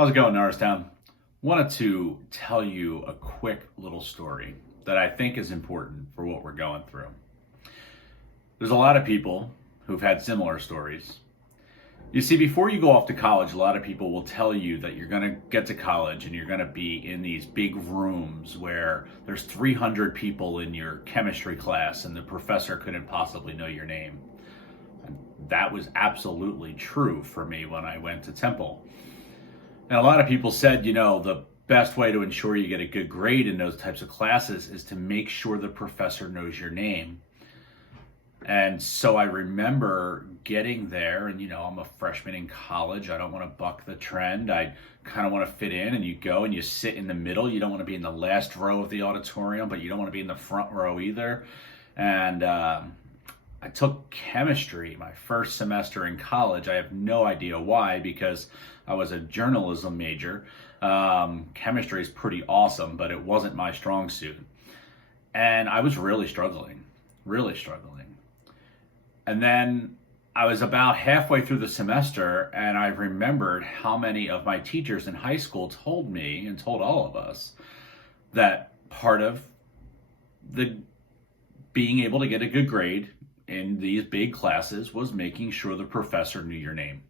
How's it going, Norristown? Wanted to tell you a quick little story that I think is important for what we're going through. There's a lot of people who've had similar stories. You see, before you go off to college, a lot of people will tell you that you're going to get to college and you're going to be in these big rooms where there's 300 people in your chemistry class and the professor couldn't possibly know your name. And that was absolutely true for me when I went to Temple. And a lot of people said, the best way to ensure you get a good grade in those types of classes is to make sure the professor knows your name. And so I remember getting there and, I'm a freshman in college. I don't want to buck the trend. I kind of want to fit in, and you go and you sit in the middle. You don't want to be in the last row of the auditorium, but you don't want to be in the front row either. And I took chemistry my first semester in college. I have no idea why, because I was a journalism major. Chemistry is pretty awesome, but it wasn't my strong suit. And I was really struggling. And then I was about halfway through the semester, and I remembered how many of my teachers in high school told me and told all of us that part of the being able to get a good grade in these big classes was making sure the professor knew your name.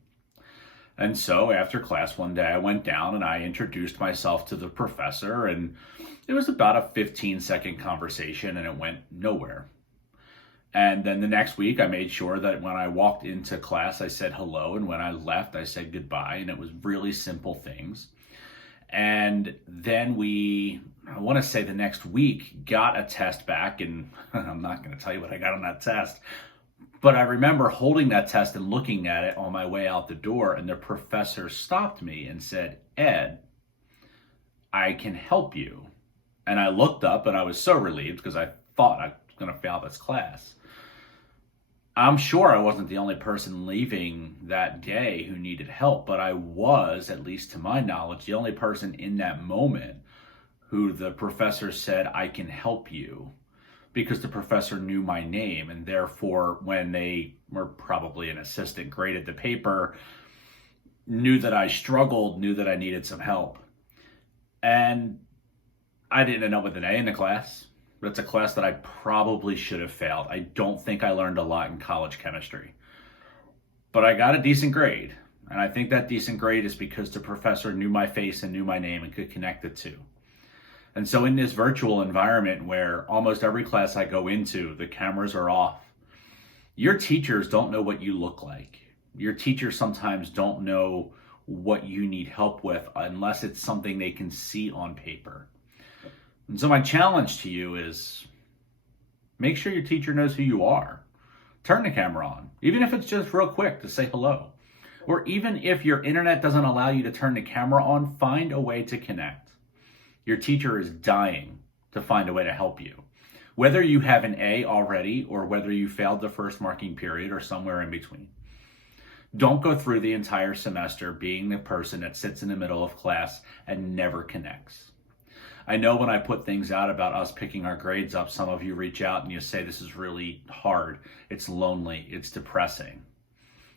And so after class one day, I went down and I introduced myself to the professor, and it was about a 15-second conversation and it went nowhere. And then the next week, I made sure that when I walked into class, I said hello, and when I left, I said goodbye, and it was really simple things. And then I want to say the next week, got a test back, and I'm not going to tell you what I got on that test, but I remember holding that test and looking at it on my way out the door, and the professor stopped me and said, "Ed, I can help you." And I looked up, and I was so relieved because I thought I was going to fail this class. I'm sure I wasn't the only person leaving that day who needed help, but I was, at least to my knowledge, the only person in that moment who the professor said, "I can help you," because the professor knew my name, and therefore when they were probably an assistant graded the paper, knew that I struggled, knew that I needed some help. And I didn't end up with an A in the class. That's a class that I probably should have failed. I don't think I learned a lot in college chemistry. But I got a decent grade. And I think that decent grade is because the professor knew my face and knew my name and could connect the two. And so in this virtual environment where almost every class I go into, the cameras are off, your teachers don't know what you look like. Your teachers sometimes don't know what you need help with unless it's something they can see on paper. And so my challenge to you is make sure your teacher knows who you are. Turn the camera on, even if it's just real quick to say hello. Or even if your internet doesn't allow you to turn the camera on, find a way to connect. Your teacher is dying to find a way to help you. Whether you have an A already or whether you failed the first marking period or somewhere in between. Don't go through the entire semester being the person that sits in the middle of class and never connects. I know when I put things out about us picking our grades up, some of you reach out and you say, "This is really hard. It's lonely. It's depressing."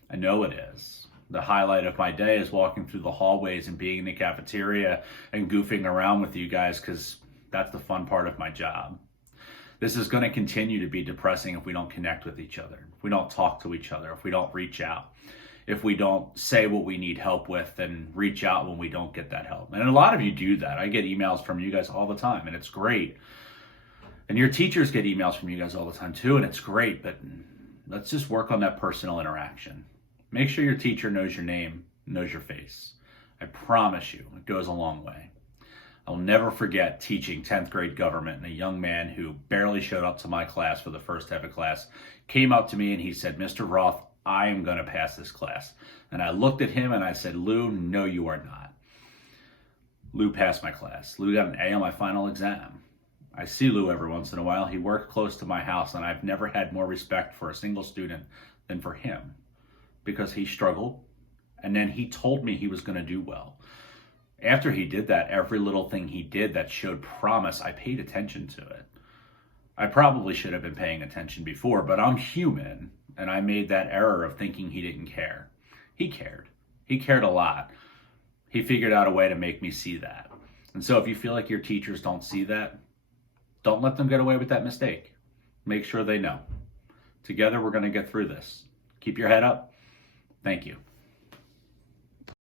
I know it is. The highlight of my day is walking through the hallways and being in the cafeteria and goofing around with you guys, because that's the fun part of my job. This is going to continue to be depressing if we don't connect with each other, if we don't talk to each other, if we don't reach out, if we don't say what we need help with and reach out when we don't get that help. And a lot of you do that. I get emails from you guys all the time, and it's great. And your teachers get emails from you guys all the time too, and it's great. But let's just work on that personal interaction. Make sure your teacher knows your name, knows your face. I promise you, it goes a long way. I'll never forget teaching 10th grade government, and a young man who barely showed up to my class for the first ever class came up to me and he said, "Mr. Roth, I am going to pass this class." And I looked at him and I said, "Lou, no, you are not." Lou passed my class. Lou got an A on my final exam. I see Lou every once in a while. He worked close to my house, and I've never had more respect for a single student than for him, because he struggled, and then he told me he was going to do well. After he did that, every little thing he did that showed promise, I paid attention to it. I probably should have been paying attention before, but I'm human, and I made that error of thinking he didn't care. He cared. He cared a lot. he figured out a way to make me see that. And so if you feel like your teachers don't see that, don't let them get away with that mistake. Make sure they know. Together, we're going to get through this. Keep your head up. Thank you.